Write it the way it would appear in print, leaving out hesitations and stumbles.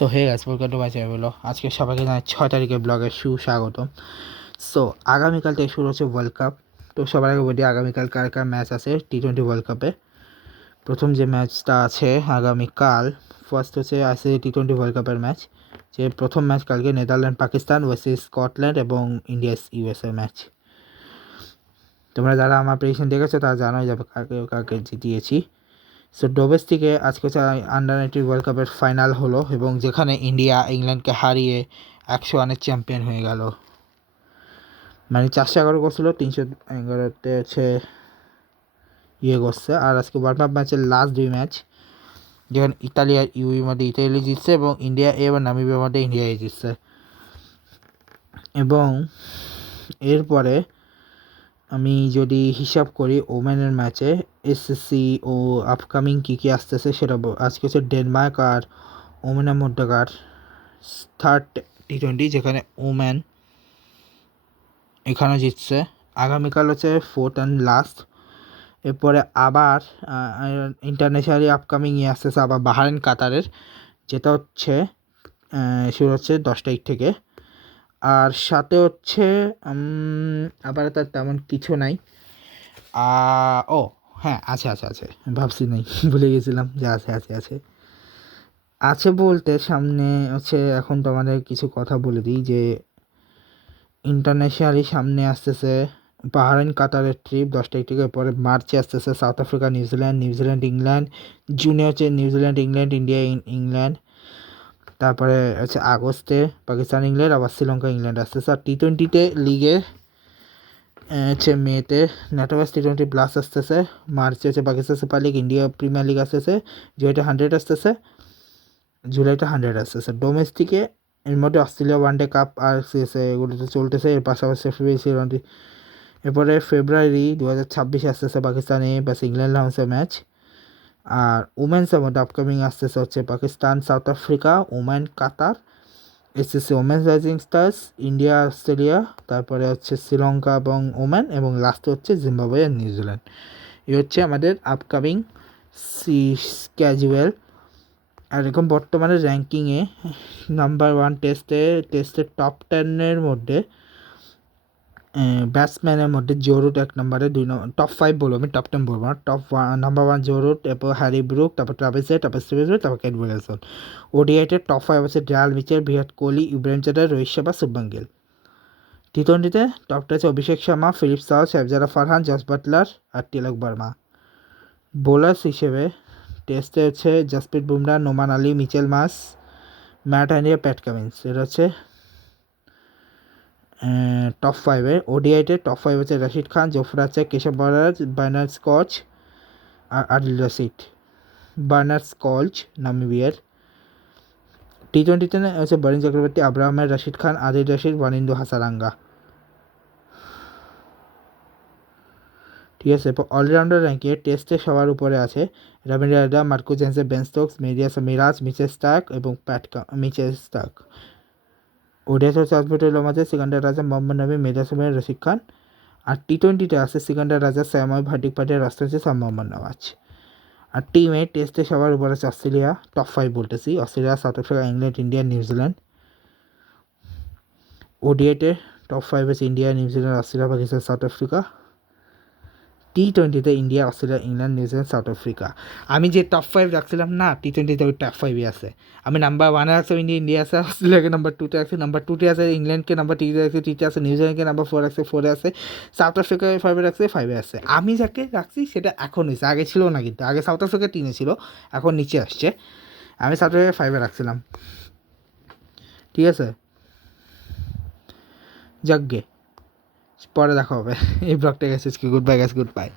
So hey guys, welcome to my channel. আজকে সবাইকে জানাই 6 তারিখের ব্লগে সুস্বাগতম। সো আগামীকাল থেকে শুরু হচ্ছে ওয়ার্ল্ড কাপ। তো সবার আগে বলি আগামীকাল কার কার ম্যাচ আছে টি20 ওয়ার্ল্ড কাপে। প্রথম যে ম্যাচটা আছে আগামীকাল, ফার্স্ট হচ্ছে টি20 ওয়ার্ল্ড কাপের ম্যাচ। যে প্রথম ম্যাচ কালকে নেদারল্যান্ড পাকিস্তান ভার্সেস স্কটল্যান্ড এবং ইন্ডিয়া ইউএসএ ম্যাচ। তোমরা যারা আমার প্রেডিকশন দেখেছো তারা জানাই যাবে কাকে কাকে জিতিয়েছি। সো ডোমেস্টিকে আজকে হচ্ছে আন্ডার-19 ওয়ার্ল্ড কাপের ফাইনাল হলো এবং যেখানে ইন্ডিয়া ইংল্যান্ডকে হারিয়ে 100 রানের চ্যাম্পিয়ন হয়ে গেল। মানে 411 করছিল, 311তে হচ্ছে করছে। আর আজকে ওয়ার্ল্ড কাপ ম্যাচের লাস্ট 2 ম্যাচ, যেখানে ইতালি আর ইউএর মধ্যে ইতালি জিতছে এবং ইন্ডিয়া এ এবং নামিবিয়ার মধ্যে ইন্ডিয়াই জিতছে। এবং এরপরে আমি যদি হিসাব করি ওমেনের ম্যাচে এসএসসি ও আপকামিং কী আসতেছে সেটা আজকে হচ্ছে ডেনমার্ক আর ওমেনের মধ্যকার থার্ড টি20, যেখানে ওমেন এখানে জিতছে। আগামীকাল হচ্ছে ফোর্থ অ্যান্ড লাস্ট। এরপরে আবার ইন্টারন্যাশনালি আপকামিং আসতেছে আবার বাহারাইন কাতারের, যেটা হচ্ছে শুরু হচ্ছে 10 তারিখ থেকে। আর সাথে হচ্ছে আবার তার তেমন কিছু নাই। ও হ্যাঁ, আছে ভাবছি নেই, ভুলে গেছিলাম যে আছে বলতে সামনে হচ্ছে। এখন তোমাদের কিছু কথা বলে দিই যে ইন্টারন্যাশনালি সামনে আসতেছে বাহারাইন কাতারের ট্রিপ 10 তারিখ থেকে। পরে মার্চে আসতেছে সাউথ আফ্রিকা নিউজিল্যান্ড ইংল্যান্ড, জুনে হচ্ছে নিউজিল্যান্ড ইংল্যান্ড, ইন্ডিয়া ইংল্যান্ড। তারপরে হচ্ছে আগস্টে পাকিস্তান ইংল্যান্ড, আবার শ্রীলঙ্কা ইংল্যান্ড আসতেছে। আর টি20তে লিগে হচ্ছে মেতে নেটওয়ার্স টি20 প্লাস আসতেছে। মার্চে হচ্ছে Pakistan super league, India premier league আসতেছে। জুলাইতে 100 আসতেছে, জুলাইতে 100 আসতেছে। ডোমেস্টিকে এর মধ্যে অস্ট্রেলিয়া ওয়ানডে কাপ আর সিএসএ এগুলো তো চলতেছে, এর পাশাপাশি টি20। এরপরে ফেব্রুয়ারি 2026 আসতেছে পাকিস্তানে বাস ইংল্যান্ড হাউসে ম্যাচ। আর উমেন্সের মধ্যে আপকামিং আসতেছে হচ্ছে পাকিস্তান সাউথ আফ্রিকা, ওমান কাতার, SSC women's rising stars, India Australia, তারপরে হচ্ছে শ্রীলঙ্কা এবং ওমান, এবং লাস্টে হচ্ছে জিম্বাবুয়ে আর নিউজিল্যান্ড। এই হচ্ছে আমাদের আপকামিং স্ক্যাজুয়াল। আর এরকম বর্তমানে র্যাঙ্কিংয়ে নাম্বার 1 টেস্টের টপ 10-এর মধ্যে ব্যাটসম্যানের মধ্যে জো রুট 1 নম্বরে, টপ 5 বলবো আমি, টপ 10 বলবো না। নাম্বার 1 জো রুট, তারপর হ্যারি ব্রুক, তারপর ট্রাভিস হেড, তারপর স্টিভেন স্মিথ, তারপর কেট উইলিয়ামসন। ওডিআইতে টপ 5 আছে ডায়াল মিচেল, বিরাট কোহলি, ইব্রাহিম চাচার, রোহিত শর্মা, শুভমান গিল। টি20তে টপটা আছে অভিষেক শর্মা, ফিলিপ সাল, শেফজাদা ফারহান, জস বাটলার আর তিলক বর্মা। বোলার্স হিসেবে টেস্টে হচ্ছে জসপ্রীত বুমরা, নোমান আলী, মিচেল মাস, ম্যাট হ্যান্ডি, প্যাট কামিন্স। এটা হচ্ছে টপ 5-এ। ওডিআইতে টপ 5 হচ্ছে রশিদ খান, জোফরা আছে, কেশব মহারাজ, বার্নার্ড স্কচ আর আদিল রশিদ। বার্নার্ড স্কচ নামিবিয়ার। টি20তে হচ্ছে বরুণ চক্রবর্তী, আব্রাহামের, রশিদ খান, আদিল রশিদ, ওয়ানিন্দু হাসারাঙ্গা। ঠিক আছে। অলরাউন্ডার র্যাঙ্কে টেস্টে সবার উপরে আছে Ravindra Jadeja, Marco Jansen, Ben Stokes, Miraz, Mitchell Starc এবং মিচেল স্টার্ক। ওডিআইতে হচ্ছে অজমের আছে সিকান্দার রাজা, মোহাম্মদ নবী, মেজর সুমের, রশিদ খান। আর টি20তে আছে সিকান্দার রাজা, শ্যাময়, হার্দিক পান্ডিয়া, রাস্তা হচ্ছে সাম মোহাম্মদ নওয়াজ। আর টিমে টেস্টে সবার উপর আছে অস্ট্রেলিয়া, টপ 5 বলতেছি, Australia, south Africa, England, India, New Zealand. ওডিআইতে top 5 আছে India, New Zealand, Australia, Pakistan, south Africa. টি20তে India, Australia, England, New Zealand, south Africa. আমি যে টপ 5 রাখছিলাম না টি20তে, ওই টপ 5-ই আছে। আমি নাম্বার 1-এ রাখছি ইন্ডিয়া আছে, অস্ট্রেলিয়াকে নাম্বার 2-তে রাখছি, নাম্বার 2-তে আছে ইংল্যান্ডকে, নাম্বার 3-তে রাখছি, 3-তে আছে নিউজিল্যান্ডকে, নাম্বার 4 রাখছে, 4-এ আছে সাউথ আফ্রিকাকে, 5-এ রাখছে, 5-এ আছে। আমি যাকে রাখছি সেটা এখন হয়েছে, আগে ছিল না, কিন্তু আগে সাউথ আফ্রিকা 3-এ ছিল, এখন নিচে আসছে। আমি সাউথ আফ্রিকা 5-এ রাখছিলাম। ঠিক আছে, যাকগে, পরে দেখা হবে। এই ব্লগটা গেছে, good bye guys, good bye.